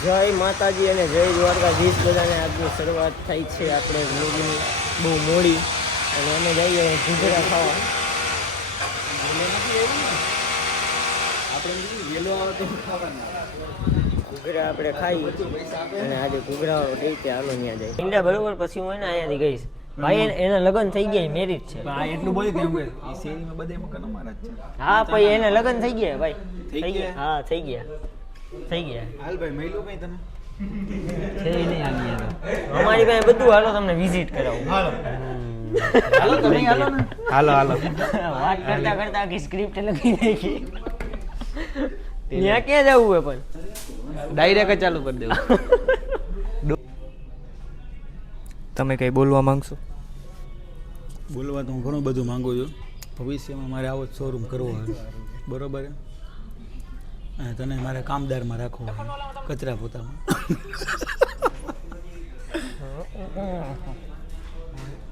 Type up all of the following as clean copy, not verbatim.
જય માતાજી અને જય દ્વારકાધીશ બધાને. આજની શરૂઆત થઈ છે આપણે વ્લોગની બહુ મોડી અને અમે જઈએ ઘૂઘરા ખાવા. ઘૂઘરા આપણે ખાઈ અને આજે ઘૂઘરા કઈ રીતે હાલો ત્યાં જાય ઈંડા બરોબર. પછી હું એને અહીંયાથી ગઈશ ભાઈ. એના લગ્ન થઈ ગયા, મેરેજ છે. એટલું બોલી ગયું કે શેરીમાં બધે મકાન અમારા જ છે. હા પછી એને લગ્ન થઈ ગયા ભાઈ. થઈ ગયા? હા થઈ ગયા. હાલ ભાઈ મહિલું કઈ તમે અમારી પાસે બધું. હાલો તમને વિઝિટ કરાવું. હાલો તમે હાલો ને. હાલો વાત કરતા કરતા આખી સ્ક્રિપ્ટ લખી નાખી. ત્યાં ક્યાં જવું હોય પણ ડાયરેક્ટ ચાલુ કરી દેવું. તમે કઈ બોલવા માંગશો? બોલવા તો હું ઘણું બધું માંગુ છું. ભવિષ્યમાં મારે આવો જ શોરૂમ કરવો હોય, બરોબર? અને તને મારે કામદારમાં રાખવો હોય, કચરા પોતામાં.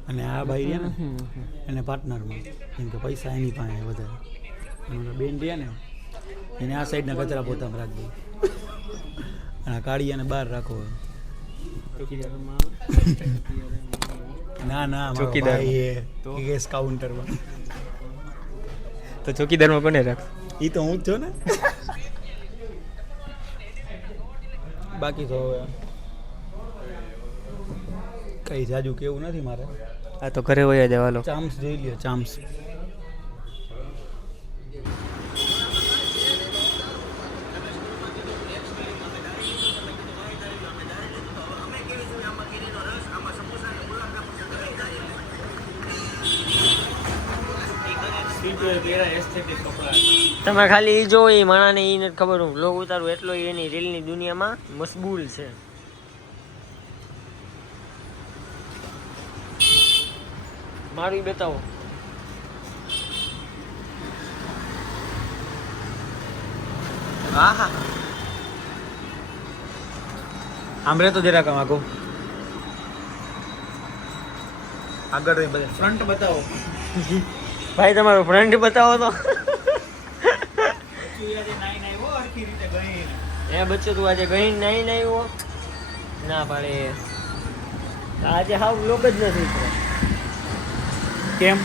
અને આ ભાઈ રહ્યા ને એને પાર્ટનરમાં, કેમ કે પૈસા એની પાસે વધારે. અને બેન રહ્યા ને એને આ સાઈડના કચરા પોતામાં રાખજો. અને કાળિયાને બહાર રાખવો હોય. ના ચોકીદાર કેસ કાઉન્ટરમાં. તો ચોકીદારમાં કોને રાખ? એ તો હું જ છું ને. બાકી તો હવે કઈ જાજુ કેવું નથી મારે. આ તો ઘરે વયા જવાલો. ચામ્સ જોઈ લ્યો, ચામ્સ. તમે ખાલી એ જો, એ માણાને એ નથી ખબર હું બ્લોગ ઉતારું એટલો એની રીલની દુનિયામાં મશગુલ છે. મારું બતાવો. હા હા આમરે તો જરાક આગો આગળ બધે ફ્રન્ટ બતાવો. ભાઈ તમારો ફ્રન્ટ બતાવો તો. એ બચ્ચો તું આજે ગઈ નાઈ આવ્યો ના પાડે. આજે હાવ લોક જ નથી. કેમ?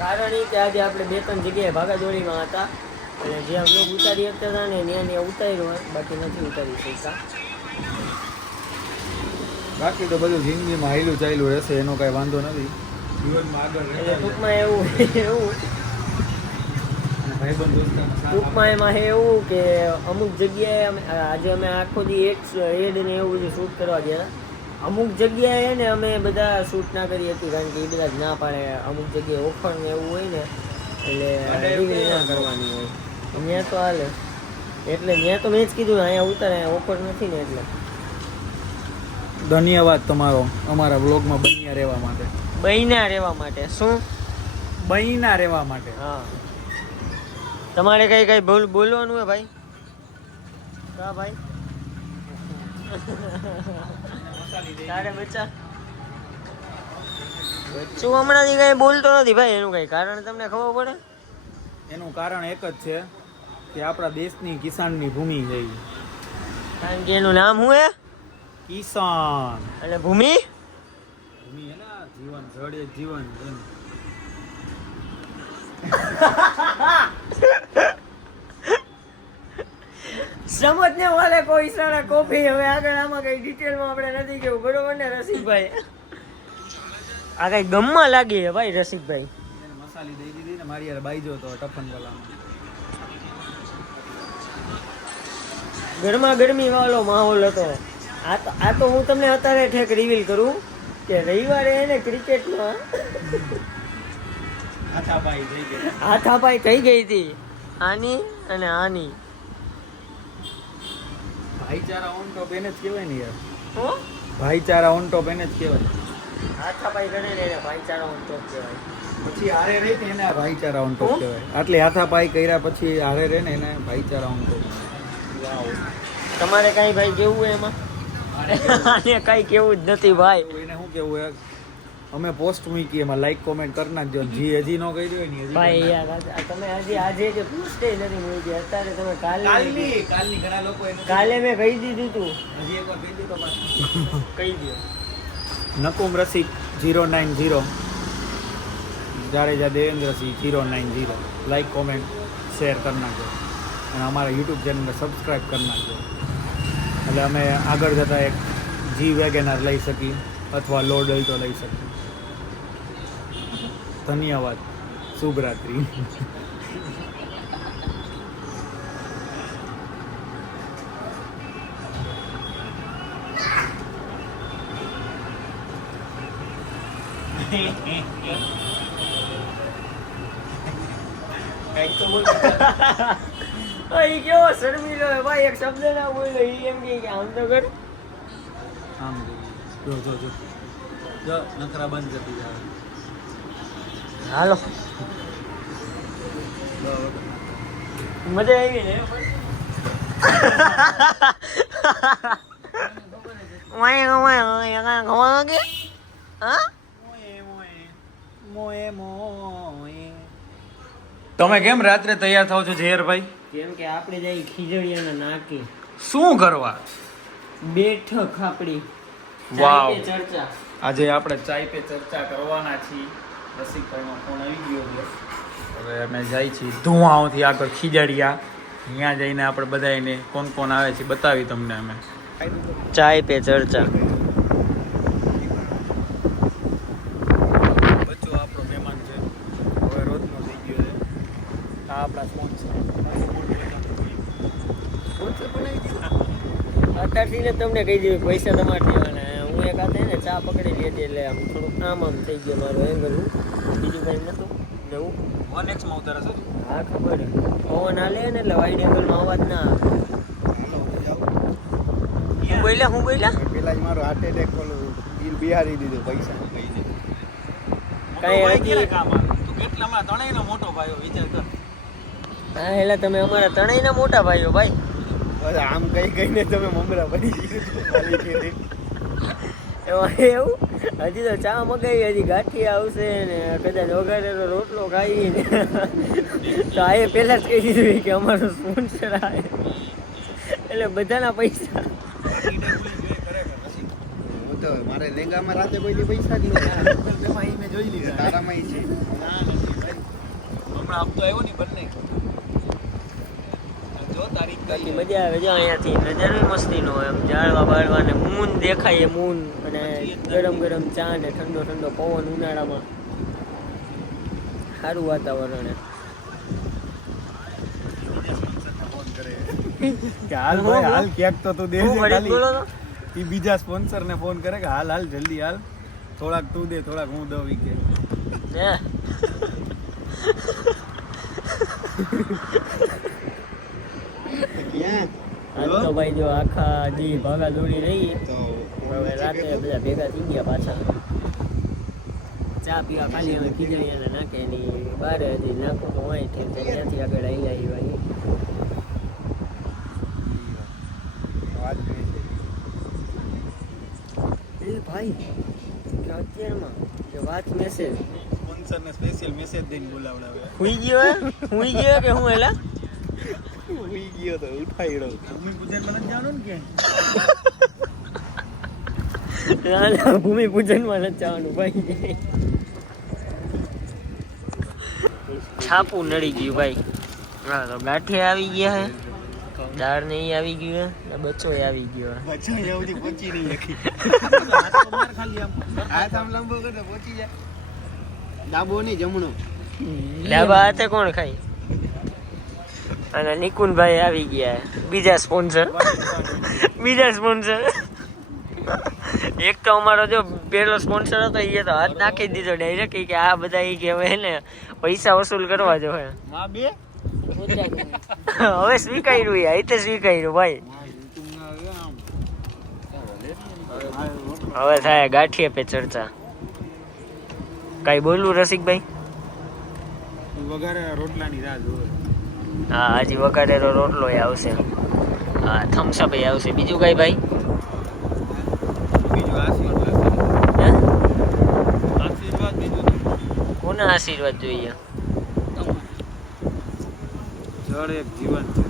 કારણ એ કે આજે આપણે 2-3 જગ્યાએ ભાગાદોડીમાં હતા અને જ્યાં બ્લોગ ઉતારી શકતા હતા ને ત્યાં ઉતાર્યો હોય, બાકી નથી ઉતારી શકતા. બાકી તો બધું જિંદગીમાં હાયલું ચાલ્યું રહેશે, એનો કાંઈ વાંધો નથી. જીવનમાં આગળ એટલે ટૂંકમાં એવું ટૂંકમાં એમાં એવું કે અમુક જગ્યાએ આજે અમે આખો દી એડ ને એવું બધું શૂટ કરવા ગયા. અમુક જગ્યાએ ને અમે બધા શૂટ ના કરી હતી કારણ કે એ બધા જ ના પાડે. અમુક જગ્યાએ ઓફર ને એવું હોય ને એટલે ડિગ્રી ના કરવાની હોય. ત્યાં તો હાલે એટલે ત્યાં તો મેં જ કીધું અહીંયા ઉતારે, ઓફર નથી ને એટલે. ધન્યવાદ તમારો અમારા વ્લોગમાં બન્યા રહેવા માટે. બહીના રહેવા માટે. શું બન્યા રહેવા માટે? હા. તમારે કઈ બોલવાનું હે ભાઈ? હા ભાઈ. તારે બચ્ચા બચ્ચું હમણાંથી કઈ બોલતો નથી ભાઈ. એનું કઈ કારણ તમને ખબર પડે? એનું કારણ એક જ છે કે આપણા દેશની કિસાનની ભૂમિ ગઈ. કારણ કે એનું નામ શું હે? કિસાન. એટલે ભૂમિ ભૂમિ હે ને, જીવન જળ એ જીવન. સમજ ને વાલે કોઈ સારા કોફી. હવે આગળ આમાં કઈ ડિટેલમાં આપણે નથી કેવું, બરોબર ને રસિકભાઈ? આ કઈ ગમમાં લાગી હે ભાઈ રસિકભાઈ. એને મસાલી દઈ દીધી ને મારી યાર બાઈજો તો ટફન વાલામાં. ગરમા ગરમી વાળો માહોલ હતો. આ તો હું તમને અત્યારે ઠેક રિવીલ કરું કે રવિવારે એને ક્રિકેટમાં હાથાપાઈ થઈ ગઈ હતી આની અને આની. ભાઈચારા ઓન ટોપ એને જ કહેવાય ને યાર. હું ભાઈચારા ઓન ટોપ એને જ કહેવાય. હાથાપાઈ કરે ને એને ભાઈચારા ઓન ટોપ કહેવાય. પછી હારે રહી ને એને ભાઈચારા ઓન ટોપ કહેવાય. આટલી હાથાપાઈ કર્યા પછી હારે રહે ને એને ભાઈચારા ઓન ટોપ. તમારે કઈ ભાઈ કેવું હોય એમાં? આને કઈ કેવું જ નથી ભાઈ. એને શું કેવું હે અમે પોસ્ટ મૂકી એમાં લાઈક કોમેન્ટ કરી નાખજો જે હજી ન કહી દો ને હજી ભાઈ યાર તમે હજી આજે કે પૂછતે નથી મૂકી અત્યારે તમે કાલની ઘણા લોકો કાલે મેં કહી દીધું તું હજી એકવાર કહી દીધો પાછું કહી દો નકુમ રસિક 090 Jadeja Devendrasinh 090 like comment share કરી નાખજો અને અમારા યુટ્યુબ ચેનલને સબસ્ક્રાઈબ કરી નાખજો એટલે અમે આગળ જતાં એક જી વેગેનર લઈ શકીએ અથવા લો ડેલ્ટો લઈ શકીએ ધન્યવાદ શુભરાત્રિ કઈક તો બોલ ભાઈ કેવો શર્મીલો હે ભાઈ એક શબ્દ ના બોલે ઈ એમ કે આમ તો કર આમ જો જો જો જો નખરા બંધ કરી જાય હાલો મજા આવી ને વાય વાય વાય ખવા કે હા તમે કેમ રાત્રે તૈયાર થાવ છો ઝેરભાઈ કેમ કે આપણે જઈ ખીજડીયાના નાકે શું કરવા બેઠક આપણી વાવ. ચાય પે ચર્ચા આજે આપણે ચાય પે ચર્ચા કરવાના છીએ રસિકભાઈનો ફોન આવી ગયો છે હવે અમે જાય છીએ ધુવાઓથી આગળ ખીજડીયા ત્યાં જઈને આપણે બધાને કોણ કોણ આવે છે બતાવી તમને અમે ચાય પે ચર્ચા બચ્ચો આપણો મહેમાન છે હવે રોજનો થઈ ગયો છે આ આપણા સ્પોન્સર અત્યારથી ને તમને કહી દઉં પૈસા તમારે દેવાના હું એક હાથે ને ચા પકડી લીધી એટલે આમ થોડુંક આમ થઈ ગયો મારો એંગલ હું બીજું કંઈ નહોતું ને હું 1x માં ઉતારે છે હા ખબર છે. પવન હાલે ને એટલે વાઇડ એંગલમાં અવાજ ના આવે હું બોલ્યા પેલા જ મારો હાર્ટ એટેક ઓલું બિલ બિહારી દીધું પૈસા કાંઈ હજી કામ આવે તું કેટલા હમણાં ત્રણેયનો મોટો ભાઈઓ વિચાર કર હા એટલે તમે અમારા ત્રણેયના મોટા ભાઈઓ ભાઈ બસ આમ કઈ કઈને તમે મમરા પડી દીધું એમાં એવું હજી તો ચા મગાવી હજી ગાંઠી આવશે ને કદાચ વઘારેલો રોટલો ખાઈ ને તો આ એ પહેલા જ કહી દીધું કે અમારો સ્પોન્સર આવે એટલે બધાના પૈસા હું તો મારે લેંગામાં રાતે કોઈથી પૈસા જ નથી મેં જોઈ લીધા તારામાં છે હમણાં આપતો આવ્યો ને બંને જો તારીખ બાકી મજા આવે જો અહીંયાથી નજારો મસ્તીનો હોય એમ ઝાડવા બાળવા ને મૂન દેખાય મૂન અને ગરમ ગરમ ચા ને ઠંડો ઠંડો પવન ઉનાળામાં સારું વાતાવરણ હે. કે હાલ ભાઈ હાલ ક્યાંક તો તું દેજે હું વળી ખાલી બોલો તો ઈ બીજા સ્પોન્સર ને ફોન કરે કે હાલ હાલ જલ્દી હાલ થોડાક તું દે થોડાક હું દઉં ઈ કે હે ક્યાં આજ તો ભાઈ જો આખા દી ભાગા દોડી રહી તો હવે રાતે બધા ભેગા થઈ ગયા પાછા ચા પીવા ખાલી હવે ખીજડીયાના નાખે એની બારે હજી નાખો તો હોય ઠેક ત્યાંથી આગળ આવી આવી વાત કરી છે એ ભાઈ કે અત્યારમાં કે વાત મેસેજ સ્પોન્સર ને સ્પેશિયલ મેસેજ દઈને બોલાવડાવે હુઈ ગયો કે હું એલા ઉઈ ગયો તો ઉઠાઈ રહ્યો ભૂમિ પૂજન મને જાણો ને કે ના ભૂમિ પૂજનમાં નથી જવાનું ભાઈ છાપું નડી ગયું ભાઈ હા તો ગાંઠિયા આવી ગયા હે દાળ ને ઈ આવી ગયું હે બચ્ચો આવી ગયો હે બચ્ચા અહીંયા સુધી પહોંચી નહીં શકી ખાલી આમ હાથ આમ લાંબો કરે તો પહોંચી જાય ડાબો નહીં જમણો ડાબા હાથે કોણ ખાય અને નિકુંજભાઈ આવી ગયા હે. બીજા સ્પોન્સર એક તો અમારો જો પહેલો સ્પોન્સર હતો એ તો હાથ નાખી દીધો ડાયરેક્ટ કે આ બધા એ કહેવાય ને પૈસા વસૂલ કરવા જો હે માં બે હવે સ્વીકાર્યું એ అయితే સ્વીકાર્યું ભાઈ હવે થાય ગાંઠિયા પે ચર્ચા કઈ બોલવું રસિકભાઈ વઘારે રોટલાની રાહ જોવે હા હજી વઘારેલો રોટલો આવશે હા થમ્સઅપ આવશે બીજું કઈ ભાઈ બીજું આ હે? કોના આશીર્વાદ જોઈએ? જળ એક જીવન છે.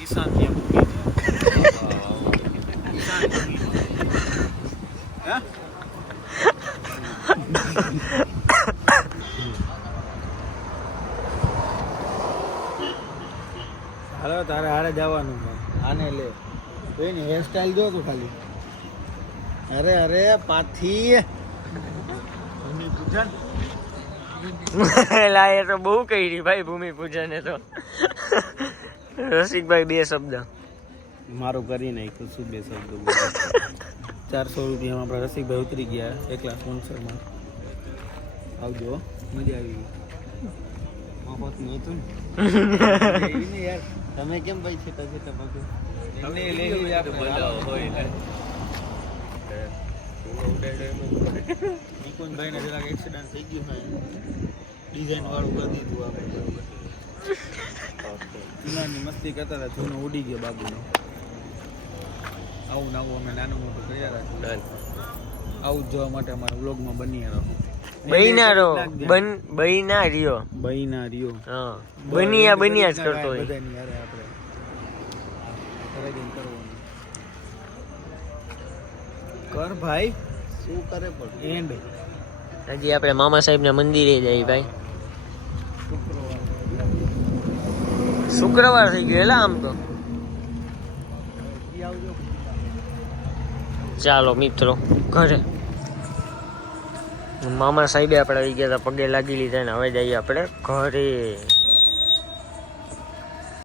ઈશાન ત્યાં મૂકી છે. ઈશાન મૂકી છે. હે? હાલો તારે હારે જવાનું છે. આને લે કોઈની હેરસ્ટાઈલ જો તું ખાલી. અરે અરે પાથી ભૂમિ પૂજન. લા એ તો બહુ કરી ભાઈ ભૂમિ પૂજન તો. રસિકભાઈ બે શબ્દ મારું કરી નાખ્યું શું બે શબ્દો 400 રૂપિયામાં આપણા રસિકભાઈ ઉતરી ગયા એકલા સ્પોન્સરમાં. આવજો મજા આવી મફત નહીં હતું ને યાર. તમે કેમ ભાઈ છેટા છેટા પગે તમે લઈ હોય નિકુંજભાઈને જરાક એક્સિડન્ટ થઈ ગયું હોય ડિઝાઇન વાળું કરી દીધું આપણે જૂનાની મસ્તી કરતા હતા જૂનો ઉડી ગયો બાબુનો. આવું નવું અમે નાનું મોટું કર્યા રાખીએ. આવું જ જોવા માટે અમારા વ્લોગમાં બની રહો. બહીના રહ્યો બહીના રહ્યો હા બનિયા જ કરતો હોય. બધાની યારે આપણે કરવાનું કર ભાઈ શું કરે પણ એન્ડ હજી આપણે મામા સાહેબ ના મંદિરે જઈએ ભાઈ. શુક્રવાર થઈ ગયો એલા આમ તો. ચાલો મિત્રો ઘરે. મામા સાહેબે આપણે આવી ગયા હતા, પગે લાગી લીધા ને હવે જઈએ આપણે ઘરે.